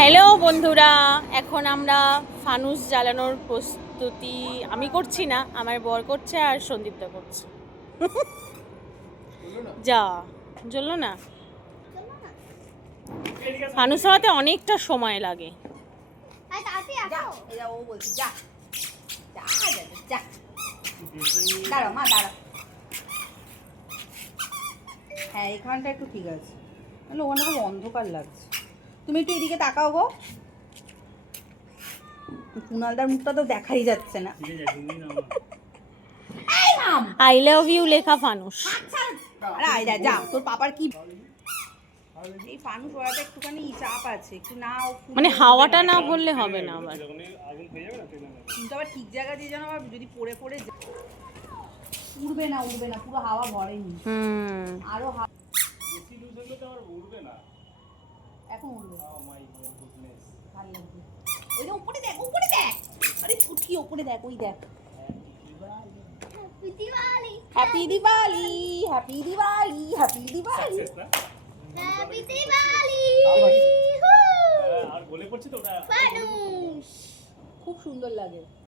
Hello বন্ধুরা, এখন আমরা ফানুস জ্বালানোর প্রস্তুতি আমি করছি না, আমার বর করছে আর সন্দীপদা করছে। যা জ্বললো না, ফানুস হওয়াতে অনেকটা সময় লাগে। হ্যাঁ, এখানটা একটু ঠিক আছে, তাহলে ওখানে খুব অন্ধকার লাগছে। তুমি একটু এদিকে তাকাও গো। কুণালদার মুখটা তো দেখাই যাচ্ছে না। আই লাভ ইউ লেখা ফানুস। আরে আয়রা যা, তোর পাপার কি এই ফানুস ওরাটা একটুখানি চাপ আছে, একটু না মানে হাওয়াটা না বললে হবে না, আবার কিন্তু আবার ঠিক জায়গা দিয়ে যেন আবার যদি পড়ে পড়ে উড়বে না, পুরো হাওয়া ভরেনি। আরো উড়বে না, এখন উড়বে। ভালো লাগবে। ওই যে উপরে দেখ, আরে ছুটকি উপরে দেখ, ওই দেখ। Happy Diwali, happy Diwali, happy Diwali, happy Diwali. আর বলে পড়ছি তো ওটা খুব সুন্দর লাগে।